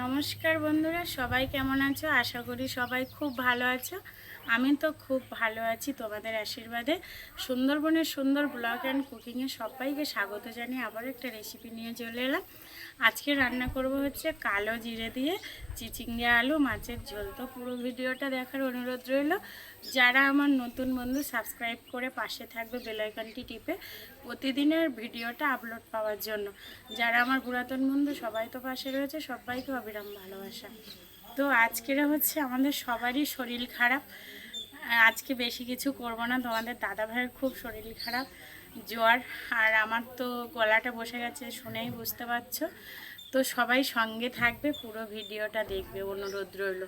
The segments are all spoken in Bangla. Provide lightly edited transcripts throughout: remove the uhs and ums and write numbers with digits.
নমস্কার বন্ধুরা, সবাই কেমন আছো? আশা করি সবাই খুব ভালো আছো। আমি তো খুব ভালো আছি তোমাদের আশীর্বাদে। সুন্দরবনের সুন্দর ব্লগ অ্যান্ড কুকিংয়ে সবাইকে স্বাগত জানিয়ে আবার একটা রেসিপি নিয়ে চলে এলাম। আজকে রান্না করব হচ্ছে কালো জিরে দিয়ে চিচিঙ্গা আলু মাছের ঝোল। তো পুরো ভিডিওটা দেখার অনুরোধ রইল। যারা আমার নতুন বন্ধু সাবস্ক্রাইব করে পাশে থাকবে বেল আইকনটি টিপে প্রতিদিনের ভিডিওটা আপলোড পাওয়ার জন্য। যারা আমার পুরাতন বন্ধু সবাই তো পাশে রয়েছে, সবাইকে অবিরাম ভালোবাসা। তো আজকের হচ্ছে আমাদের সবারই শরীর খারাপ। আজকে বেশি কিছু করব না, তোমাদের দাদা ভাইয়ের খুব শরীর খারাপ, জ্বর, আর আমার তো গলাটা বসে গেছে, শুনেই বুঝতে পারছো। তো সবাই সঙ্গে থাকবে, পুরো ভিডিওটা দেখবে, অনুরোধ রইল।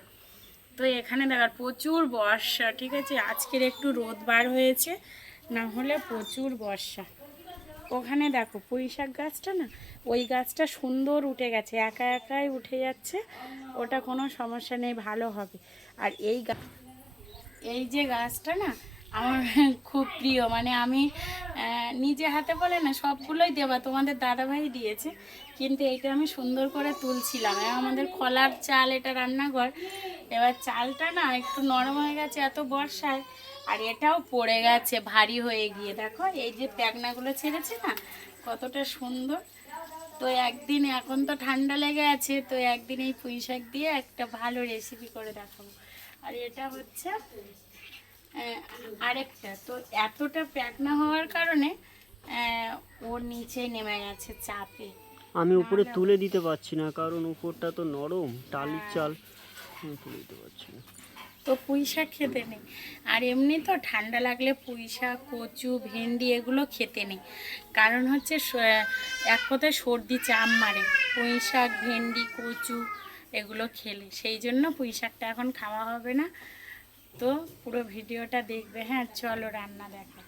তো এখানে দেখার প্রচুর বর্ষা, ঠিক আছে, আজকের একটু রোদ বার হয়েছে, না হলে প্রচুর বর্ষা। ওখানে দেখো পুঁই শাক গাছটা না, ওই গাছটা সুন্দর উঠে গেছে, একা একাই উঠে যাচ্ছে, ওটা কোনো সমস্যা নেই, ভালো হবে। আর এই যে গাছটা না আমার খুব প্রিয়, মানে আমি নিজে হাতে বলে না সবগুলোই দেওয়া, তোমাদের দাদাভাই দিয়েছে, কিন্তু এইটা আমি সুন্দর করে তুলছিলাম। আমাদের খোলার চাল, এটা রান্নাঘর, এবার চালটা না একটু নরম হয়ে গেছে এত বর্ষায়, আর এটাও পড়ে গেছে ভারী হয়ে গিয়ে। দেখো এই যে প্যাকনাগুলো ছেড়েছে না, কতটা সুন্দর। তো একদিন, এখন তো ঠান্ডা লেগে আছে, তো একদিন এই পুঁই শাক দিয়ে একটা ভালো রেসিপি করে দেখাবো। আর এটা হচ্ছে আরেকটা, তো এতটা প্যাকনা হওয়ার কারণে ওর নিচে নেমে গেছে চাপে। আমি উপরে তুলে দিতে পারছি না, কারণ উপরটা তো নরম টালির চাল, আমি তুলে দিতে পারছি না। তো পুঁই শাক খেতে নেই, আর এমনি তো ঠান্ডা লাগলে পুঁই শাক, কচু, ভেন্ডি এগুলো খেতে নেই, কারণ হচ্ছে এক কথায় সর্দি চাপ মারে পুঁই শাক, ভেন্ডি, কচু এগুলো খেলে, সেই জন্য পুঁই শাকটা এখন খাওয়া হবে না। তো পুরো ভিডিওটা দেখবে। হ্যাঁ চলো রান্না দেখা।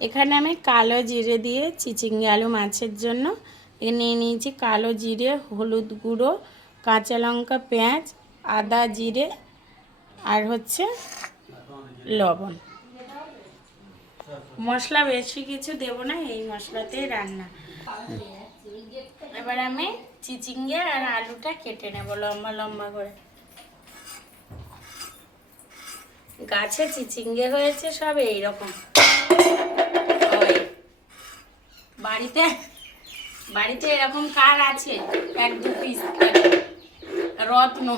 এখানে আমি কালো জিরে দিয়ে চিচিঙ্গা আলু মাছের জন্য নিয়ে নিয়েছি কালো জিরে, হলুদ গুঁড়ো, কাঁচা লঙ্কা, পেঁয়াজ, আদা, জিরে, আর হচ্ছে লবণ। মশলা বেশি কিছু দেব না, এই মশলাতেই রান্না। এবার আমি চিচিঙ্গা আর আলুটা কেটে নেব লম্বা লম্বা করে। গাছে চিচিঙ্গে হয়েছে সব এইরকম। বাড়িতে বাড়িতে এরকম কার আছে? এক দু পিস রত্ন।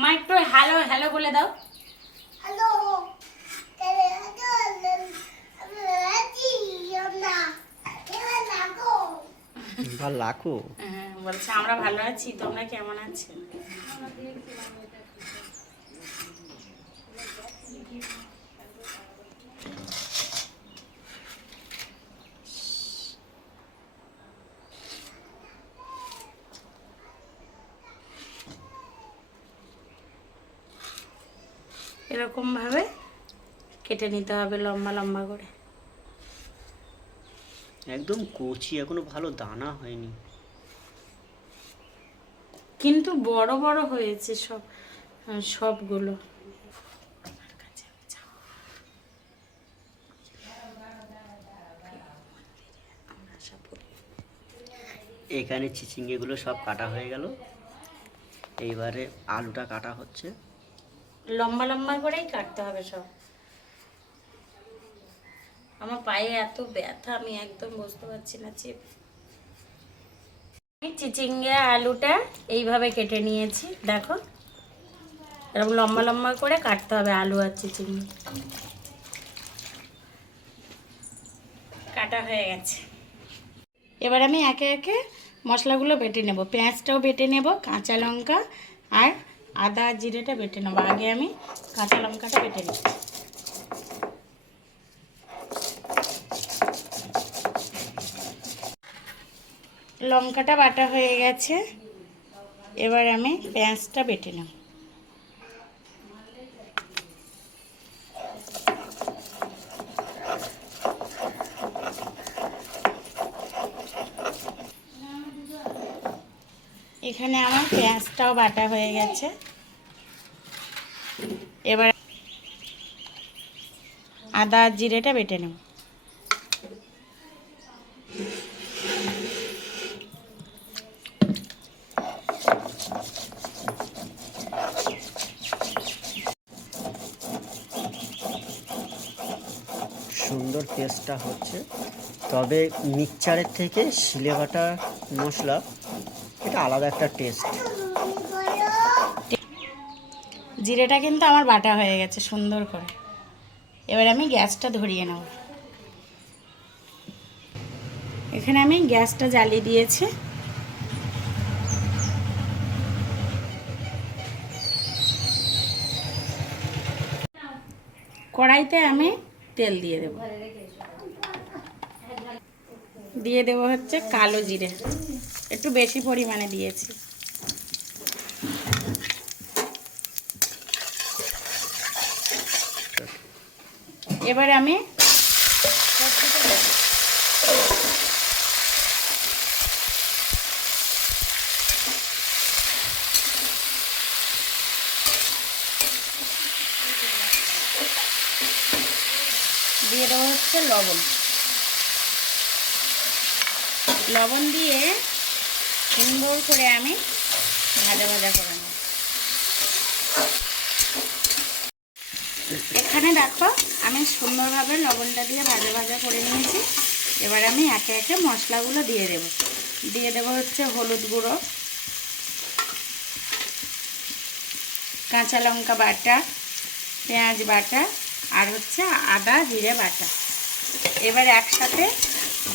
মা একটু হ্যালো হ্যালো বলে দাও। হ্যালো লাখো বলছে আমরা ভালো আছি, তোমরা কেমন আছো? এরকম ভাবে কেটে নিতে হবে লম্বা লম্বা করে। একদম কচি, এখনো ভালো দানা হয়নি, কিন্তু বড় বড় হয়েছে সবগুলো। এখানে চিচিঙ্গেগুলো সব কাটা হয়ে গেল, এইবারে আলুটা কাটা হচ্ছে। লম্বা লম্বা করেই কাটতে হবে সব। আমার পায়ে এত ব্যথা, আমি একদম বুঝতে পারছি না চেপে। চিচিঙ্গা আলুটা এইভাবে কেটে নিয়েছি, দেখো এরকম লম্বা লম্বা করে কাটতে হবে আলু আর চিচিঙ্গা। কাটা হয়ে গেছে। এবার আমি একে একে মশলাগুলো বেটে নেব। পেঁয়াজটাও বেটে নেব, কাঁচা লঙ্কা আর আদা জিরেটা বেটে নেব। আগে আমি কাঁচা লঙ্কাটা বেটে নেব। লঙ্কাটা বাটা হয়ে গেছে, এবার আমি পেঁয়াজটা বেটে নেব। এখানে আমার পেঁয়াজটাও বাটা হয়ে গেছে, এবার আদা জিরেটা বেটে নেব। টেস্টটা হচ্ছে। তবে মিক্সচারের থেকে শিলে বাটা মশলা এটা আলাদা একটা টেস্ট। জিরেটা কিন্তু আমার বাটা হয়ে গেছে সুন্দর করে। এবার আমি গ্যাসটা ধরিয়ে নেব। এখানে আমি গ্যাসটা জ্বালিয়ে দিয়েছি। কড়াইতে আমি তেল দিয়ে দেব। দিয়ে দেব হচ্ছে কালো জিরে, একটু বেশি পরিমাণে দিয়েছি। এবার আমি দিয়ে দেবো হচ্ছে লবণ। লবণ দিয়ে সুন্দর করে আমি ভাজা ভাজা করে নেব। এখানে দেখো আমি সুন্দরভাবে লবণটা দিয়ে ভাজা ভাজা করে নিয়েছি। এবার আমি একে একে মশলাগুলো দিয়ে দেব। দিয়ে দেবো হচ্ছে হলুদ গুঁড়ো, কাঁচা লঙ্কা বাটা, পেঁয়াজ বাটা, আর হচ্ছে আদা জিরে বাটা। এবার একসাথে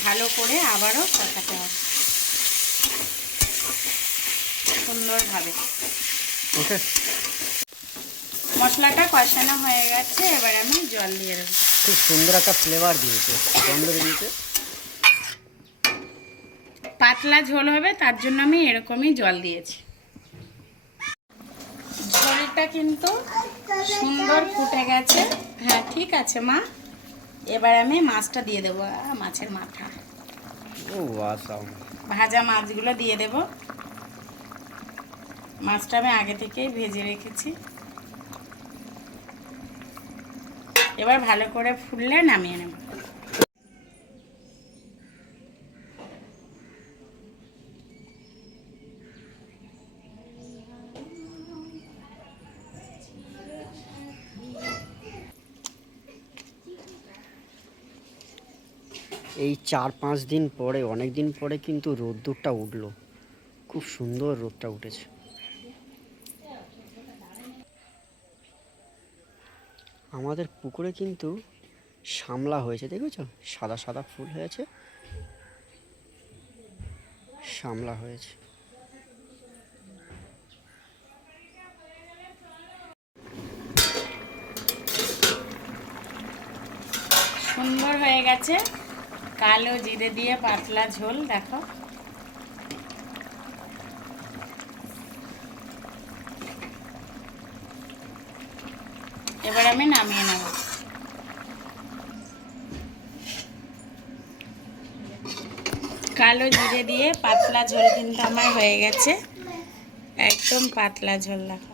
ভালো করে আবারও কষাতে হবে সুন্দরভাবে। মশলাটা কষানো হয়ে গেছে, এবার আমি জল দিয়ে দেবো। খুব সুন্দর একটা ফ্লেভার দিয়েছে, গন্ধ দিয়েছে। পাতলা ঝোল হবে তার জন্য আমি এরকমই জল দিয়েছি। ঝোলটা কিন্তু সুন্দর ফুটে গেছে। হ্যাঁ ঠিক আছে মা। এবার আমি মাছটা দিয়ে দেবো, মাছের মাথা। ও ওয়াও! ভাজা মাছগুলো দিয়ে দেব। মাছটা আমি আগে থেকেই ভেজে রেখেছি। এবার ভালো করে ফুললে নামিয়ে নেব। এই 4-5 দিন পরে, অনেক দিন পরে কিন্তু রোদ্দুরটা উঠলো, খুব সুন্দর রোদটা উঠেছে। আমাদের পুকুরে কিন্তু শামলা হয়েছে, দেখেছো? সাদা সাদা ফুল হয়েছে, শামলা হয়েছে। সুন্দর হয়ে গেছে কালো জিরে দিয়ে পাতলা ঝোল। দেখো এবার আমি নামিয়ে নেব। কালো জিরে দিয়ে পাতলা ঝোল কিন্তু আমার হয়ে গেছে, একদম পাতলা ঝোল। দেখো